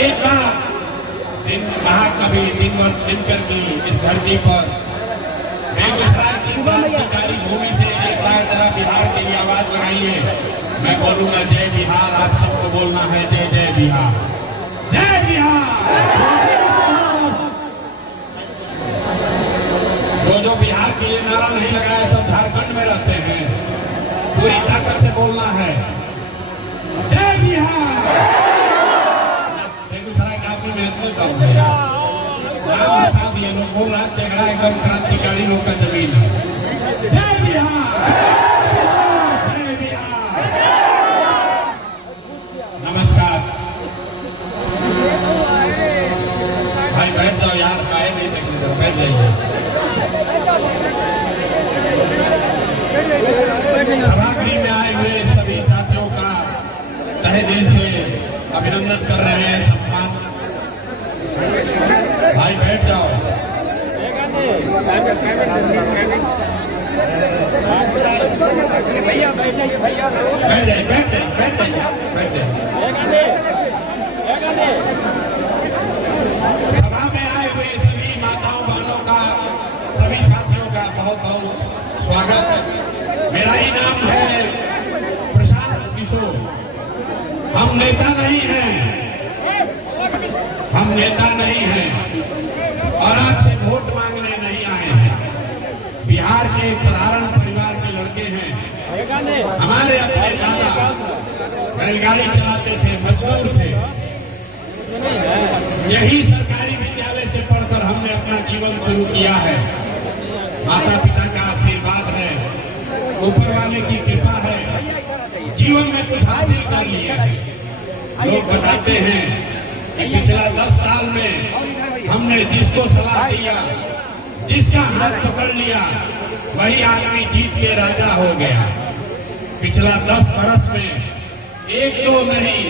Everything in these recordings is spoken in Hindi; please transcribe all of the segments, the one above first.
एक बार दिन महाकवि दिनकर की इस धरती पर बेगूसराय की क्रांतिकारी भूमि से एक बार जरा बिहार के लिए आवाज लगाइए। मैं बोलूंगा जय बिहार, आप सबको बोलना है जय जय बिहार, जय बिहार। जो बिहार के लिए नारा नहीं लगाया सब झारखंड में रहते हैं, पूरी ताकत से बोलना है जय बिहार। बेगूसराय काफी महसूस होगा, ये लोग बोल रहा झगड़ा एकदम क्रांतिकारी लोग का जमीन है। जय बिहार, जय बिहार। नमस्कार भाई, बैठ जाओ यार, आए नहीं सकते, बैठ जाइए। सभागृह में आए हुए सभी साथियों का तहे दिल से अभिनंदन कर रहे हैं, सम्मान। भाई बैठ जाओ। भैया बैठ जाइए, भैया बैठ जाइए, बैठ जाइए, बैठ जाइए, बैठ जाइए। सभा में आए हुए सभी माताओं बहनों का, सभी साथियों का बहुत बहुत स्वागत। मेरा ही नाम है प्रशांत किशोर। हम नेता नहीं हैं, हम नेता नहीं हैं और आपसे वोट मांगने नहीं आए हैं। बिहार के एक साधारण परिवार के लड़के हैं। हमारे अपने दादा बैलगाड़ी चलाते थे, मजदूर थे। यही सरकारी विद्यालय से पढ़कर हमने अपना जीवन शुरू किया है। माता पिता का आशीर्वाद है, ऊपर वाले की कृपा है, जीवन में कुछ हासिल कर लिया है। लोग बताते हैं कि पिछला 10 साल में हमने जिसको सलाह दिया, जिसका हाथ पकड़ लिया, वही आदमी जीत के राजा हो गया। पिछला 10 बरस में 1 2 नहीं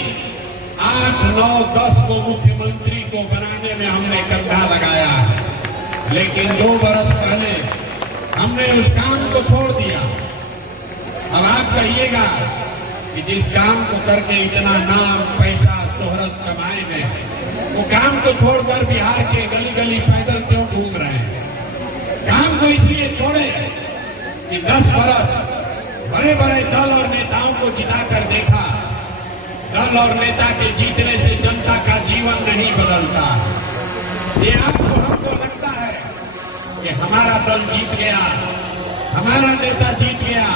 8 9 10 को मुख्यमंत्री को बनाने में हमने कंधा लगाया है। लेकिन 2 बरस पहले हमने उस काम को छोड़ दिया। अब आप कहिएगा कि जिस काम को करके इतना नाम पैसा शोहरत कमाएंगे, वो काम को छोड़कर बिहार के गली गली पैदल क्यों घूम रहे हैं? काम को इसलिए छोड़े कि 10 बरस बड़े बड़े दल और नेताओं को जिताकर देखा। दल और नेता के जीतने से जनता का जीवन नहीं बदलता। ये आपको हमको लगता है कि हमारा दल जीत गया, हमारा नेता जीत गया।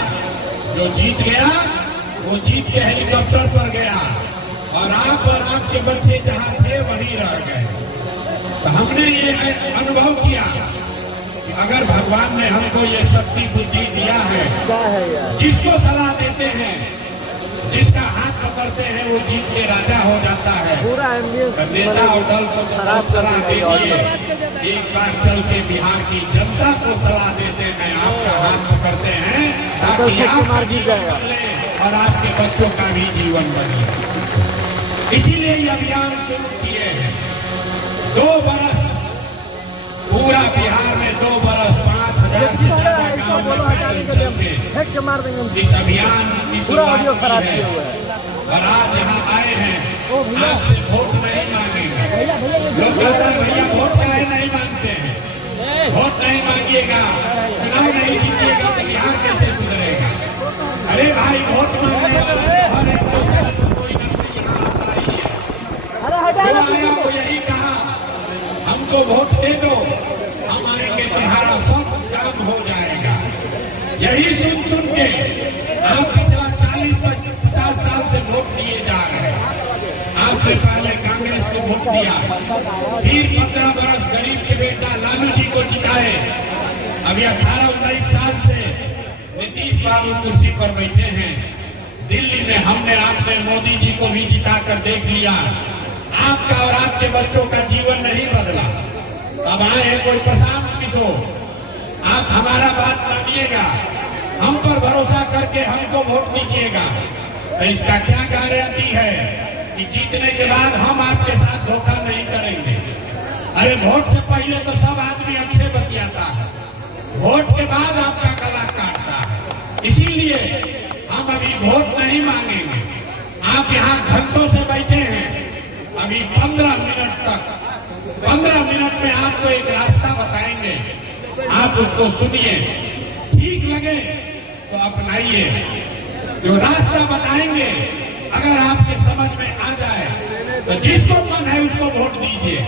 जो जीत गया वो जीत के हेलीकॉप्टर पर गया और आप और आपके बच्चे जहां थे वहीं रह गए। तो हमने ये अनुभव किया कि अगर भगवान ने हमको ये शक्ति बुद्धि दिया है, जिसको सलाह देते हैं, जिसका हाथ पकड़ते हैं, वो जीत के राजा हो जाता है। नेता और दल को सलाह दीजिए, एक बार चल के बिहार की जनता को सलाह देते हैं, आपका हाथ पकड़ते हैं ताकि आपका जीवन बदले और आपके बच्चों का भी जीवन बदले। इसीलिए ये अभियान शुरू किए हैं। 2 बरस पूरा बिहार में 2 बरस 5000 से ज्यादा गाँव में पैदल चल के इस अभियान की शुरुआत की है। और आज यहाँ आए हैं, आपसे वोट नहीं मांगेंगे। लोग कहते हैं भैया वोट काहे नहीं मांगते हैं? वोट नहीं मांगिएगा, चुनाव नहीं जीतिएगा तो बिहार कैसे सुधरेगा? अरे भाई वोट मांगने वाला हर एक कोई न कोई यहाँ आता ही है। वो यही कहा हमको वोट दे दो, हम आएंगे तुम्हारा सब काम हो जाएगा। यही सुन सुन के आप पिछला 40-50 साल से वोट दिए जा रहे हैं। आपसे पहले कांग्रेस को वोट दिया, फिर 15 बरस गरीब के बेटा लालू जी को जिताए। अभी 18-19 साल से नीतीश बाबू कुर्सी पर बैठे हैं। दिल्ली में हमने आपने मोदी जी को भी जिताकर देख लिया। आपका और आपके बच्चों का जीवन नहीं बदला। अब आए हैं कोई प्रशांत किशोर, आप हमारा बात मानिएगा, हम पर भरोसा करके हमको वोट दीजिएगा। तो इसका क्या गारंटी है कि जीतने के बाद हम आपके साथ धोखा नहीं करेंगे? अरे वोट से पहले तो सब आदमी अच्छे बतियाता है, वोट के बाद आपका गला काटता है। इसीलिए हम अभी वोट नहीं मांगेंगे। आप यहाँ घंटों से बैठे हैं अभी 15 मिनट में आपको एक रास्ता बताएंगे, आप उसको सुनिए, ठीक लगे तो अपनाइए। जो रास्ता बताएंगे अगर आपके समझ में आ जाए तो जिसको मन है उसको वोट दीजिए,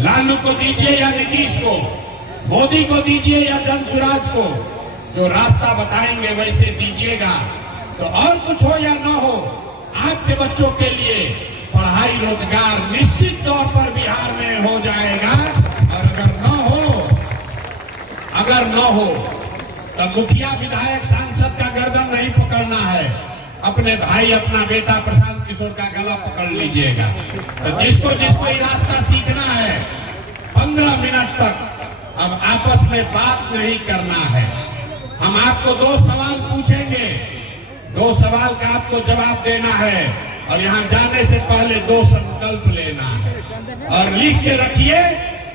लालू को दीजिए या नीतीश को, मोदी को दीजिए या जनसुराज को। जो रास्ता बताएंगे वैसे दीजिएगा, तो और कुछ हो या ना हो, आपके बच्चों के लिए पढ़ाई रोजगार निश्चित तौर पर बिहार में हो जाएगा। और अगर न हो तब मुखिया विधायक सांसद का गर्दन नहीं पकड़ना है, अपने भाई अपना बेटा प्रशांत किशोर का गला पकड़ लीजिएगा। तो जिसको ये रास्ता सीखना है 15 मिनट तक अब आपस में बात नहीं करना है। हम आपको 2 सवाल पूछेंगे, 2 सवाल का आपको जवाब देना है और यहाँ जाने से पहले 2 संकल्प लेना है और लिख के रखिए।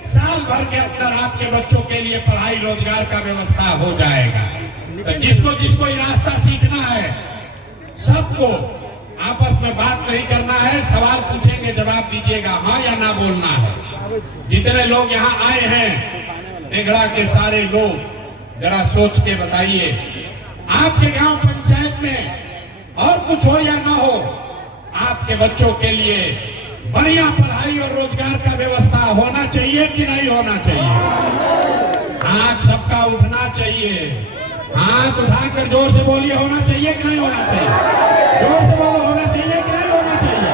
साल भर के अंदर आपके बच्चों के लिए पढ़ाई रोजगार का व्यवस्था हो जाएगा। तो जिसको ये रास्ता सीखना है सबको आपस में बात नहीं करना है, सवाल पूछेंगे जवाब दीजिएगा, हाँ या ना बोलना है। जितने लोग यहाँ आए हैं तेघड़ा के सारे लोग जरा सोच के बताइए, आपके गांव पंचायत में और कुछ हो या ना हो, आपके बच्चों के लिए बढ़िया पढ़ाई और रोजगार का व्यवस्था होना चाहिए कि नहीं होना चाहिए? हाथ सबका उठना चाहिए, हाथ उठाकर जोर से बोलिए, होना चाहिए कि नहीं होना चाहिए? जोर से बोलो, होना चाहिए कि नहीं होना चाहिए?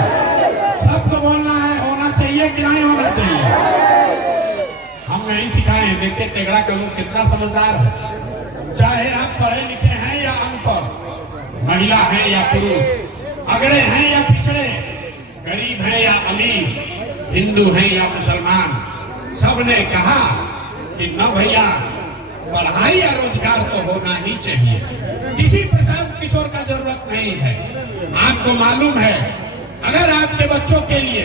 सबको बोलना है, होना चाहिए कि नहीं होना चाहिए? हम नहीं सिखाए हैं। देखिए तेघड़ा का लोग कितना समझदार है, चाहे आप पढ़े लिखे हैं या अनपढ़, महिला है या पुरुष, अगड़े हैं या पिछड़े, गरीब है या अमीर, हिंदू है या मुसलमान, सबने कहा कि न भैया पढ़ाई या रोजगार तो होना ही चाहिए। किसी प्रशांत किशोर का जरूरत नहीं है। आपको मालूम है अगर आपके बच्चों के लिए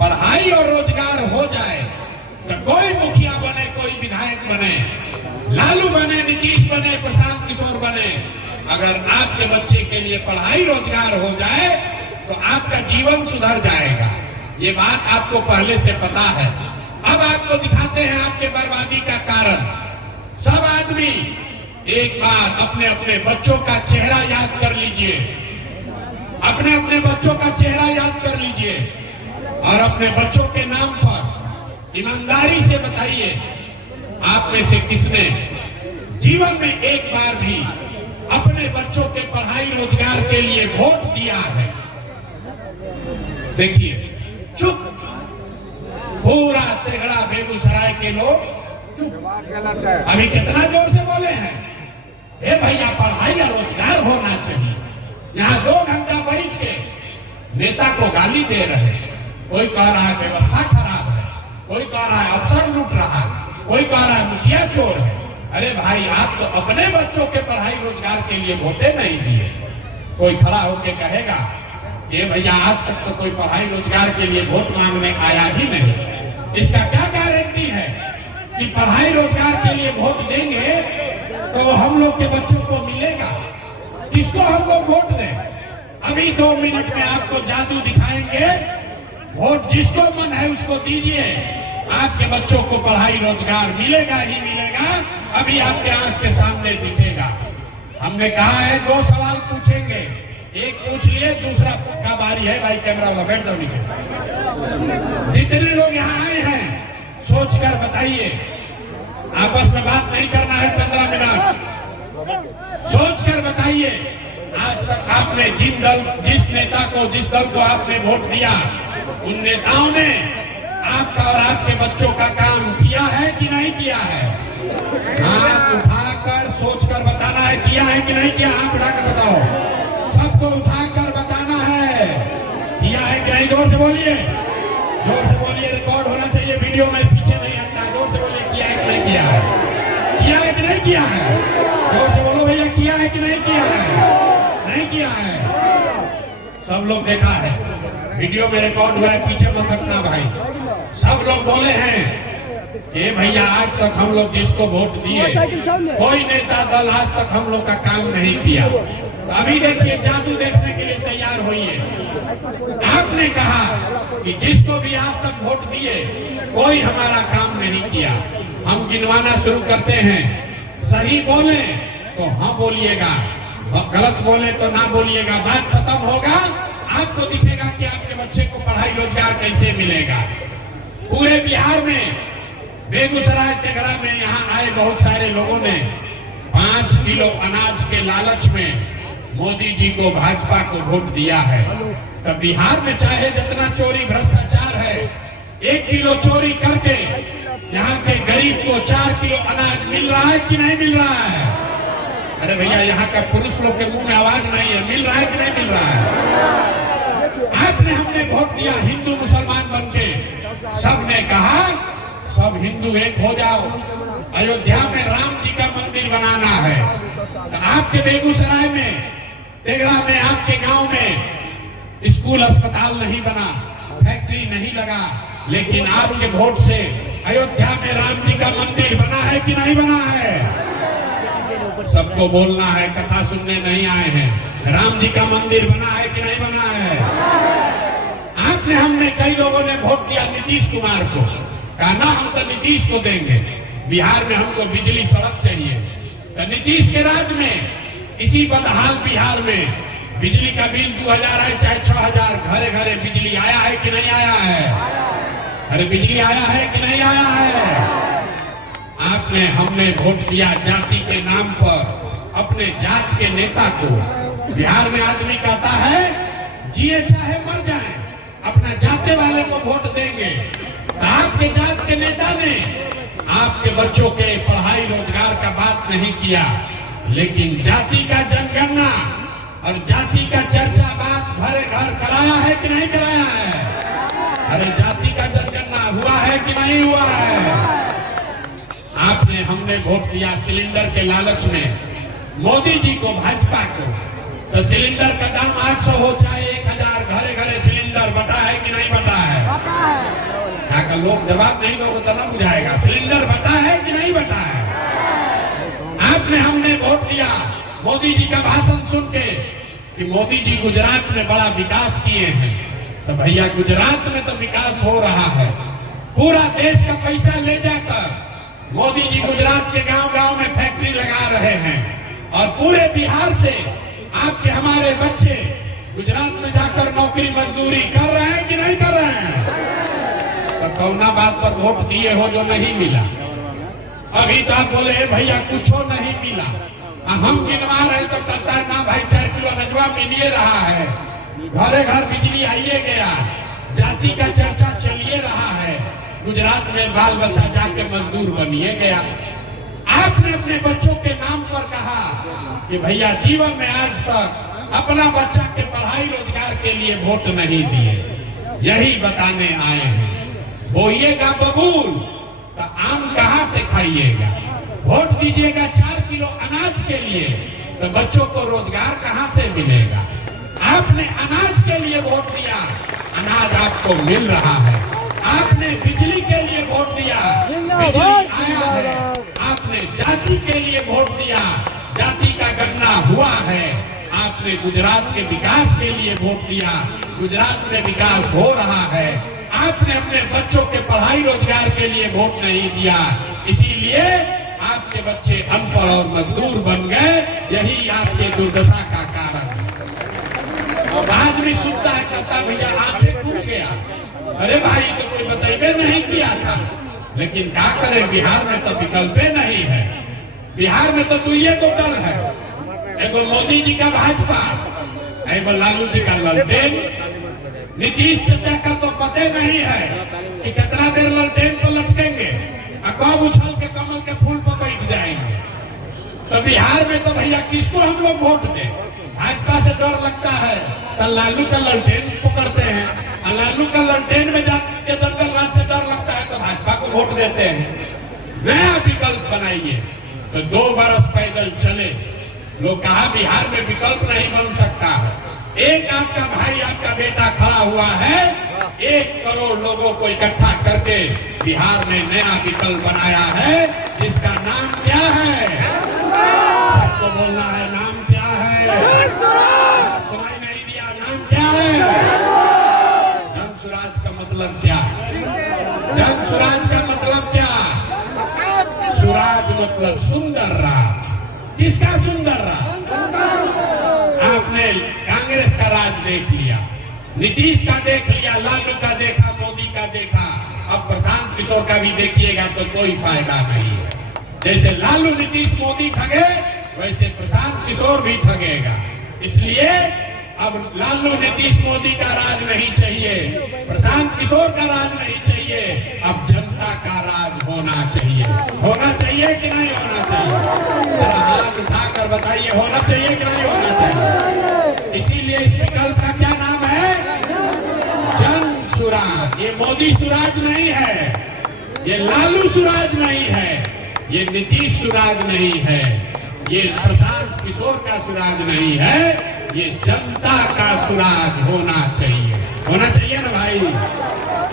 पढ़ाई और रोजगार हो जाए तो कोई मुखिया बने, कोई विधायक बने, लालू बने, नीतीश बने, प्रशांत किशोर बने, अगर आपके बच्चे के लिए पढ़ाई रोजगार हो जाए तो आपका जीवन सुधर जाएगा। ये बात आपको पहले से पता है। अब आपको दिखाते हैं आपके बर्बादी का कारण। सब आदमी एक बार अपने अपने बच्चों का चेहरा याद कर लीजिए, अपने अपने बच्चों का चेहरा याद कर लीजिए और अपने बच्चों के नाम पर ईमानदारी से बताइए, आप में से किसने जीवन में एक बार भी अपने बच्चों के पढ़ाई रोजगार के लिए वोट दिया है? देखिए, चुप, पूरा तेघड़ा बेगूसराय के लोग चुप। अभी कितना जोर से बोले हैं, हे भैया पढ़ाई या रोजगार होना चाहिए। यहाँ 2 घंटा बैठ के नेता को गाली दे रहे हैं। कोई कह रहा है व्यवस्था खराब है, कोई कह रहा है अफसर लूट रहा है, कोई कह रहा है मुखिया चोर है। अरे भाई, आप तो अपने बच्चों के पढ़ाई रोजगार के लिए वोटे नहीं दिए। कोई खड़ा होके कहेगा ये भैया आज तक तो कोई पढ़ाई रोजगार के लिए वोट मांगने आया ही नहीं। इसका क्या गारंटी है कि पढ़ाई रोजगार के लिए वोट देंगे तो वो हम लोग के बच्चों को मिलेगा? किसको हम लोग वोट दें? अभी 2 मिनट में आपको जादू दिखाएंगे। वोट जिसको मन है उसको दीजिए, आपके बच्चों को पढ़ाई रोजगार मिलेगा ही मिलेगा। अभी आपके आंख के सामने दिखेगा। हमने कहा है 2 सवाल पूछेंगे, एक पूछ लिए, दूसरा का बारी है। भाई कैमरा वाला बैठ जाओ नीचे। जितने लोग यहाँ आए हैं सोच कर बताइए, आपस में बात नहीं करना है। 15 मिनट सोच कर बताइए, आज तक आपने जिस नेता को, जिस दल को आपने वोट दिया, उन नेताओं ने आपका और आपके बच्चों का काम किया है कि नहीं किया है? हाथ उठाकर सोच कर बताना है, किया है कि नहीं किया? हाथ उठाकर बताओ, सबको उठाकर बताना है, किया है कि नहीं? जोर से बोलिए, जोर से बोलिए, रिकॉर्ड होना चाहिए वीडियो में, पीछे नहीं हटना। जोर से बोलिए, किया है कि नहीं किया है? किया है कि नहीं किया है? जोर से बोलो भैया, किया है कि नहीं किया है? नहीं किया है। सब लोग देखा है, वीडियो में रिकॉर्ड हुआ है, पीछे मत हटना भाई। सब लोग बोले हैं ये भैया आज तक हम लोग जिसको वोट दिए, कोई नेता दल आज तक हम लोग का काम नहीं किया। तो अभी देखिए जादू देखने के लिए तैयार होइए। आपने कहा कि जिसको भी आज तक वोट दिए कोई हमारा काम नहीं किया। हम गिनवाना शुरू करते हैं, सही बोले तो हाँ बोलिएगा, गलत बोले तो ना बोलिएगा। बात खत्म होगा, आपको दिखेगा कि आपके बच्चे को पढ़ाई रोजगार कैसे मिलेगा। पूरे बिहार में बेगूसराय तेघड़ा में यहाँ आए बहुत सारे लोगों ने 5 किलो अनाज के लालच में मोदी जी को, भाजपा को वोट दिया है। तब बिहार में चाहे जितना चोरी भ्रष्टाचार है, 1 किलो चोरी करके यहाँ के गरीब को 4 किलो अनाज मिल रहा है कि नहीं मिल रहा है? अरे भैया, यहाँ का पुरुष लोग के मुंह में आवाज नहीं है, मिल रहा है कि नहीं मिल रहा है? आपने हमने वोट दिया हिंदू मुसलमान बनके, सबने कहा सब हिंदू एक हो जाओ, अयोध्या में राम जी का मंदिर बनाना है। तो आपके बेगूसराय में, तेघड़ा में, आपके गांव में स्कूल अस्पताल नहीं बना, फैक्ट्री नहीं लगा, लेकिन आपके वोट से अयोध्या में राम जी का मंदिर बना है कि नहीं बना है? सबको बोलना है, कथा सुनने नहीं आए हैं। राम जी का मंदिर बना है कि नहीं बना है? आपने हमने कई लोगों ने वोट दिया नीतीश कुमार को, कहा ना हम तो नीतीश को देंगे, बिहार में हमको बिजली सड़क चाहिए। तो नीतीश के राज में इसी बदहाल बिहार में बिजली का बिल 2000 आए चाहे 6000, घरे घरे बिजली आया है कि नहीं आया है? अरे बिजली आया है कि नहीं आया है? आपने हमने वोट दिया जाति के नाम पर अपने जात के नेता को। बिहार में आदमी कहता है जिए चाहे मर जाए, अपना जाते वाले को वोट देंगे। तो आपके जात के नेता ने आपके बच्चों के पढ़ाई रोजगार का बात नहीं किया, लेकिन जाति का जनगणना और जाति का चर्चा बात घरे घर कराया है कि नहीं कराया है? अरे जाति का जनगणना हुआ है कि नहीं हुआ है? आपने हमने वोट दिया सिलेंडर के लालच में मोदी जी को, भाजपा को। तो सिलेंडर का दाम 800 हो चाहे 1000, घरे घरे सिलेंडर बटा है कि नहीं बटा है? यहाँ का लोग जवाब नहीं दोगे तो ना बुझाएगा। सिलेंडर बटा है कि नहीं बटा है? आपने हमने वोट दिया मोदी जी का भाषण सुन के कि मोदी जी गुजरात में बड़ा विकास किए हैं। तो भैया गुजरात में तो विकास हो रहा है, पूरा देश का पैसा ले जाकर मोदी जी गुजरात के गांव गांव में फैक्ट्री लगा रहे हैं, और पूरे बिहार से आपके हमारे बच्चे गुजरात में जाकर नौकरी मजदूरी कर रहे हैं कि नहीं कर रहे हैं? तो कौना बात पर वोट दिए हो जो नहीं मिला? अभी तो आप बोले भैया कुछ नहीं मिला, हम गिनवा रहे तो कहता है ना भाई 4 किलो अनजवा मिलिए रहा है, घरे घर बिजली आइए गया, जाति का चर्चा चलिए रहा है, गुजरात में बाल बच्चा जाके मजदूर बनिए गया। आपने अपने बच्चों के नाम पर कहा कि भैया जीवन में आज तक अपना बच्चा के पढ़ाई रोजगार के लिए वोट नहीं दिए, यही बताने आए हैं। बोइएगा बबूल तो आम कहाँ से खाइएगा? वोट दीजिएगा 4 किलो अनाज के लिए तो बच्चों को रोजगार कहाँ से मिलेगा? आपने अनाज के लिए वोट दिया, अनाज आपको मिल रहा है। आपने बिजली के लिए वोट दिया, बिजली आया है। आपने जाति के लिए वोट दिया, जाति का गणना हुआ है। आपने गुजरात के विकास के लिए वोट दिया, गुजरात में विकास हो रहा है। आपने अपने बच्चों के पढ़ाई रोजगार के लिए वोट नहीं दिया, इसीलिए आपके बच्चे अनपढ़ और मजदूर बन गए। यही आपके दुर्दशा का कारण है। अब आदमी सुनता है कहता भैया आंखें टूट गया, अरे भाई तो कोई बताइए नहीं किया था, लेकिन क्या करें बिहार में तो विकल्प नहीं है। बिहार में तो ये दो दल है, एगो मोदी जी का भाजपा, एगो लालू जी का ललटेन। नीतीश चाचा का तो पता नहीं है कि कितना देर ललटेन पर लटकेंगे और कब उछल के कमल के फूल पर बैठ जाएंगे। तो बिहार में तो भैया किसको हम लोग वोट दें? भाजपा से डर लगता है तो लालू का ललटेन पकड़ते हैं, और लालू का ललटेन में जाके जंगल राज से डर लगता है तो भाजपा को वोट देते हैं। नया विकल्प बनाइए। तो 2 बरस पैदल चले, लोग कहा बिहार में विकल्प नहीं बन सकता है। एक आपका भाई, आपका बेटा खड़ा हुआ है, 1 करोड़ लोगों को इकट्ठा करके बिहार में नया विकल्प बनाया है, जिसका नाम क्या है? सबको बोलना है, नाम क्या है? सुनाई नहीं दिया। नाम क्या है? जन स्वराज का मतलब क्या? जन स्वराज का मतलब क्या? स्वराज मतलब सुंदर राज। किसका सुंदर राज? आपने कांग्रेस का राज देख लिया, नीतीश का देख लिया, लालू का देखा, मोदी का देखा, अब प्रशांत किशोर का भी देखिएगा तो कोई फायदा नहीं है। जैसे लालू नीतीश मोदी ठगे, वैसे प्रशांत किशोर भी ठगेगा। इसलिए अब लालू नीतीश मोदी का राज नहीं चाहिए, प्रशांत किशोर का राज नहीं चाहिए, अब जनता का राज होना चाहिए। होना चाहिए कि नहीं होना चाहिए? जरा हाथ उठाकर बताइए, होना चाहिए कि नहीं होना चाहिए? इसीलिए इस विकल्प का क्या नाम है? जन सुराज। ये मोदी सुराज नहीं है, ये लालू सुराज नहीं है, ये नीतीश सुराज नहीं है, ये प्रशांत किशोर का सुराज नहीं है, ये जनता का सुराज होना चाहिए। होना चाहिए ना भाई?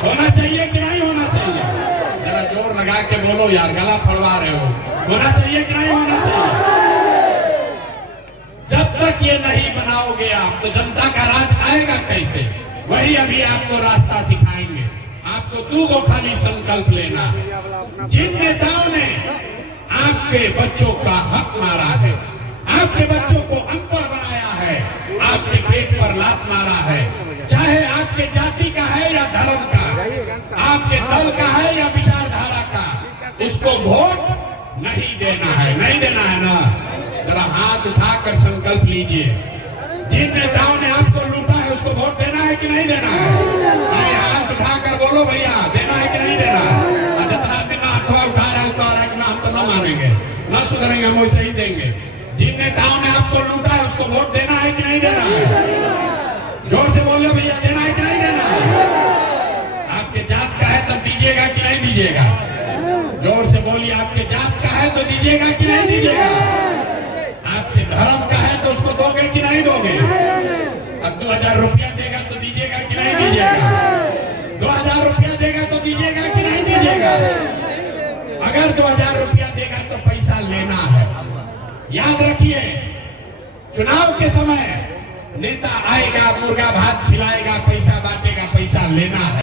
होना चाहिए कि नहीं होना चाहिए? जरा जोर लगा के बोलो यार, गला फड़वा रहे हो। होना चाहिए कि नहीं होना चाहिए? जब तक ये नहीं बनाओगे आप, तो जनता का राज आएगा कैसे? वही अभी आपको रास्ता सिखाएंगे। आपको दो को खाली संकल्प लेना है। जिन नेताओं ने आपके बच्चों का हक मारा है, आपके बच्चों को अनपढ़ बनाया है, आपके पेट पर लात मारा है, चाहे आपके जाति का है या धर्म का, आपके दल का है या विचारधारा का, उसको वोट नहीं देना है। नहीं देना है ना? जरा हाथ उठाकर संकल्प लीजिए। जिन नेताओं ने आपको लूटा है, उसको वोट देना है कि नहीं देना है? हाथ उठाकर बोलो भैया, देना है कि नहीं देना है? जितना दिन हाथों उठा रहा है, उठा रहा है, हम तो न मानेंगे, न सुधरेंगे, हम वैसे ही देंगे। जिन नेताओं ने आपको लूटा है, उसको वोट देना है कि नहीं देना है? जोर से बोलो भैया, देना है कि नहीं देना है? आपके जात का है तब दीजिएगा कि नहीं दीजिएगा? जोर से बोलिए, आपके जात का है तो दीजिएगा कि नहीं दीजिएगा? आपके धर्म का है तो उसको दोगे कि नहीं दोगे? अब 2000 रुपया देगा तो दीजिएगा कि नहीं दीजिएगा? 2000 रुपया देगा तो दीजिएगा कि नहीं दीजिएगा? अगर 2000 रुपया देगा तो पैसा लेना है। याद रखिए, चुनाव के समय नेता आएगा, मुर्गा भात खिलाएगा, पैसा बांटेगा, पैसा लेना है।